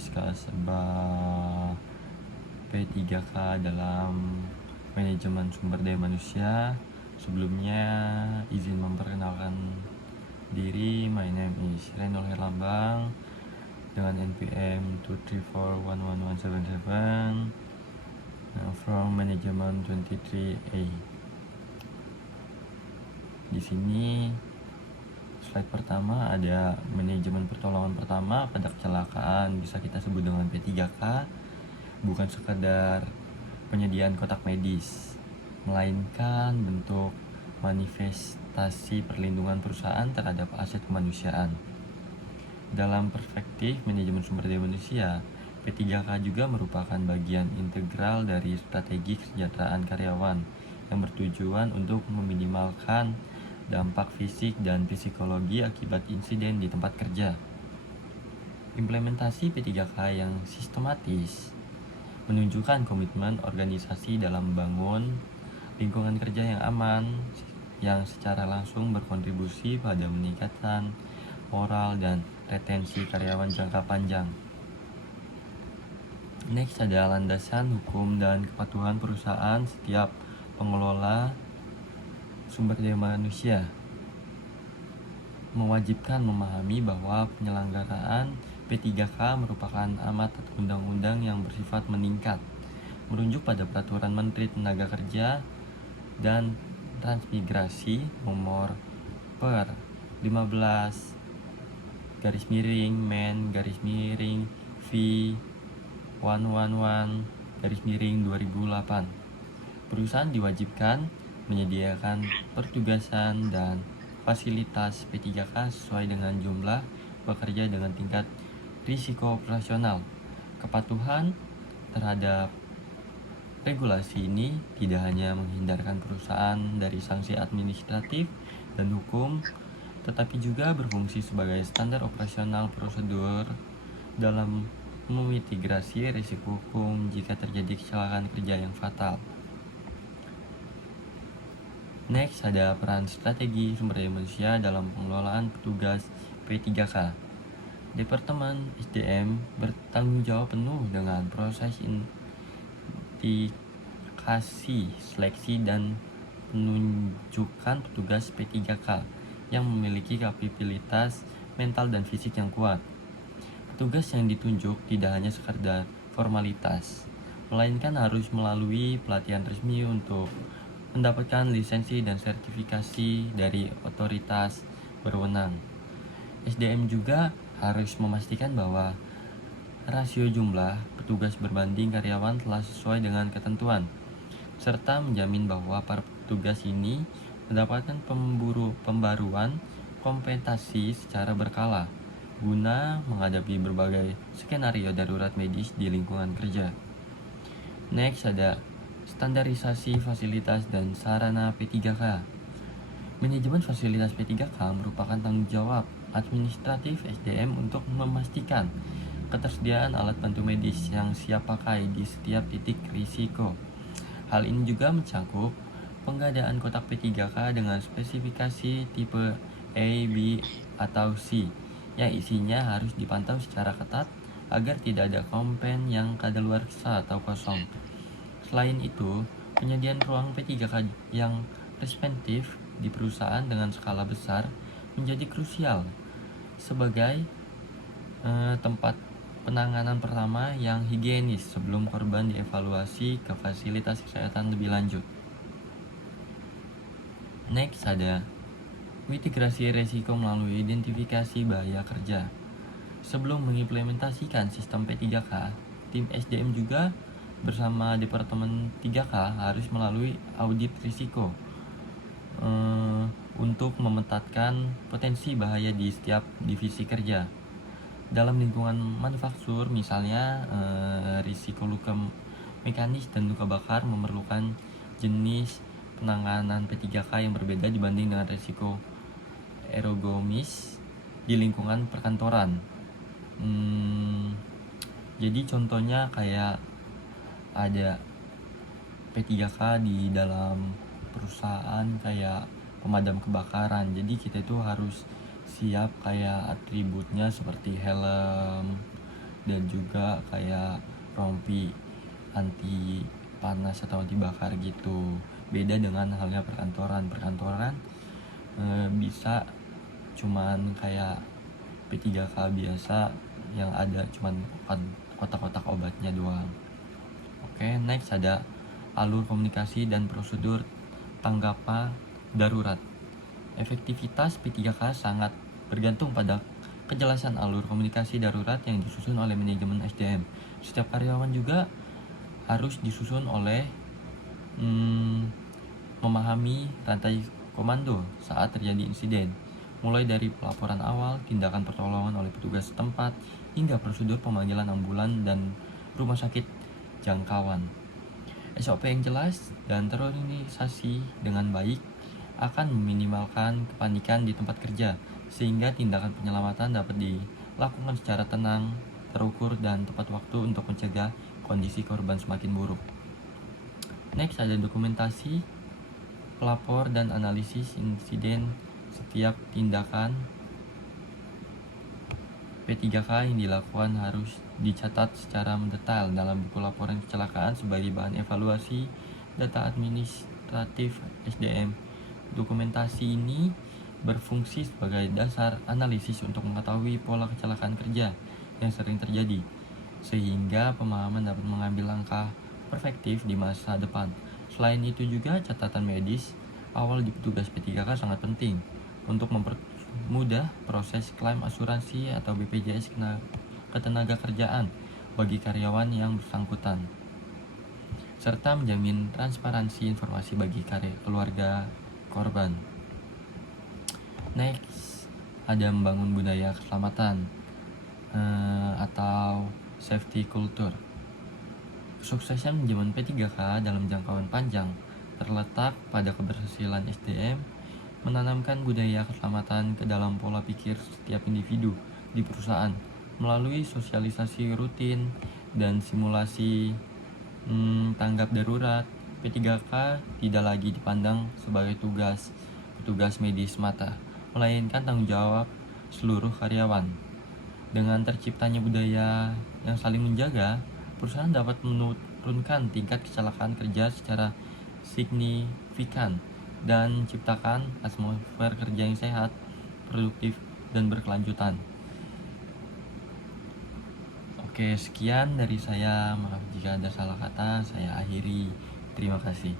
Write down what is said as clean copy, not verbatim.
discuss about P3K dalam manajemen sumber daya manusia. Sebelumnya izin memperkenalkan diri, my name is Renol Herlambang dengan NPM 234111177 from Management 23A. Di sini slide pertama ada manajemen pertolongan pertama pada kecelakaan, bisa kita sebut dengan P3K, bukan sekadar penyediaan kotak medis, melainkan bentuk manifestasi perlindungan perusahaan terhadap aset kemanusiaan. Dalam perspektif manajemen sumber daya manusia, P3K juga merupakan bagian integral dari strategi kesejahteraan karyawan yang bertujuan untuk meminimalkan dampak fisik dan psikologi akibat insiden di tempat kerja. Implementasi P3K yang sistematis menunjukkan komitmen organisasi dalam membangun lingkungan kerja yang aman, yang secara langsung berkontribusi pada meningkatkan moral dan retensi karyawan jangka panjang. Next ada landasan hukum dan kepatuhan perusahaan setiap pengelola sumber daya manusia. Mewajibkan memahami bahwa penyelenggaraan P3K merupakan amanat undang-undang yang bersifat meningkat, merujuk pada Peraturan Menteri Tenaga Kerja dan Transmigrasi Nomor per 15 Men V 111 Perusahaan diwajibkan menyediakan pertugasan dan fasilitas P3K sesuai dengan jumlah pekerja dengan tingkat risiko operasional. Kepatuhan terhadap regulasi ini tidak hanya menghindarkan perusahaan dari sanksi administratif dan hukum, tetapi juga berfungsi sebagai standar operasional prosedur dalam memitigasi risiko hukum jika terjadi kecelakaan kerja yang fatal. Next ada peran strategi sumber daya manusia dalam pengelolaan petugas P3K. Departemen SDM bertanggung jawab penuh dengan proses indikasi, seleksi, dan penunjukan petugas P3K yang memiliki kapabilitas mental dan fisik yang kuat. Petugas yang ditunjuk tidak hanya sekedar formalitas, melainkan harus melalui pelatihan resmi untuk mendapatkan lisensi dan sertifikasi dari otoritas berwenang. SDM juga harus memastikan bahwa rasio jumlah petugas berbanding karyawan telah sesuai dengan ketentuan, serta menjamin bahwa para petugas ini mendapatkan pembaruan kompensasi secara berkala guna menghadapi berbagai skenario darurat medis di lingkungan kerja. Next ada standarisasi fasilitas dan sarana P3K. Manajemen fasilitas P3K merupakan tanggung jawab administratif SDM untuk memastikan ketersediaan alat bantu medis yang siap pakai di setiap titik risiko. Hal ini juga mencakup pengadaan kotak P3K dengan spesifikasi tipe A, B, atau C yang isinya harus dipantau secara ketat agar tidak ada kompen yang kadaluarsa atau kosong. Selain itu, penyediaan ruang P3K yang responsif di perusahaan dengan skala besar menjadi krusial sebagai tempat penanganan pertama yang higienis sebelum korban dievaluasi ke fasilitas kesehatan lebih lanjut. Next ada mitigasi resiko melalui identifikasi bahaya kerja. Sebelum mengimplementasikan sistem P3K, tim SDM juga bersama Departemen 3K harus melalui audit risiko untuk memetakan potensi bahaya di setiap divisi kerja. Dalam lingkungan manufaktur, misalnya risiko luka mekanis dan luka bakar memerlukan jenis penanganan P3K yang berbeda dibanding dengan risiko ergonomis di lingkungan perkantoran. Jadi contohnya kayak ada P3K di dalam perusahaan kayak pemadam kebakaran. Jadi kita itu harus siap kayak atributnya seperti helm dan juga kayak rompi anti panas atau anti bakar gitu. Beda dengan halnya perkantoran bisa cuman kayak P3K biasa yang ada cuman kotak-kotak obatnya doang. Oke, next ada alur komunikasi dan prosedur tanggapan darurat. Efektivitas P3K sangat bergantung pada kejelasan alur komunikasi darurat yang disusun oleh manajemen SDM. Setiap karyawan juga harus disusun oleh memahami rantai komando saat terjadi insiden, mulai dari pelaporan awal, tindakan pertolongan oleh petugas setempat, hingga prosedur pemanggilan ambulan dan rumah sakit jangkauan. SOP yang jelas dan terorganisasi dengan baik akan meminimalkan kepanikan di tempat kerja, sehingga tindakan penyelamatan dapat dilakukan secara tenang, terukur, dan tepat waktu untuk mencegah kondisi korban semakin buruk. Next ada dokumentasi, pelapor, dan analisis insiden. Setiap tindakan P3K yang dilakukan harus dicatat secara mendetail dalam buku laporan kecelakaan sebagai bahan evaluasi data administratif SDM. Dokumentasi ini berfungsi sebagai dasar analisis untuk mengetahui pola kecelakaan kerja yang sering terjadi, sehingga pemahaman dapat mengambil langkah perfektif di masa depan. Selain itu juga catatan medis awal di petugas P3K sangat penting untuk mempermudah proses klaim asuransi atau BPJS ketenagakerjaan bagi karyawan yang bersangkutan, serta menjamin transparansi informasi bagi keluarga korban. Next, ada membangun budaya keselamatan atau safety culture. Kesuksesan manajemen P3K dalam jangkauan panjang terletak pada keberhasilan SDM menanamkan budaya keselamatan ke dalam pola pikir setiap individu di perusahaan melalui sosialisasi rutin dan simulasi tanggap darurat. P3K tidak lagi dipandang sebagai petugas medis semata, melainkan tanggung jawab seluruh karyawan. Dengan terciptanya budaya yang saling menjaga, perusahaan dapat menurunkan tingkat kecelakaan kerja secara signifikan dan menciptakan atmosfer kerja yang sehat, produktif, dan berkelanjutan. Oke, sekian dari saya. Maaf jika ada salah kata, saya akhiri. Terima kasih.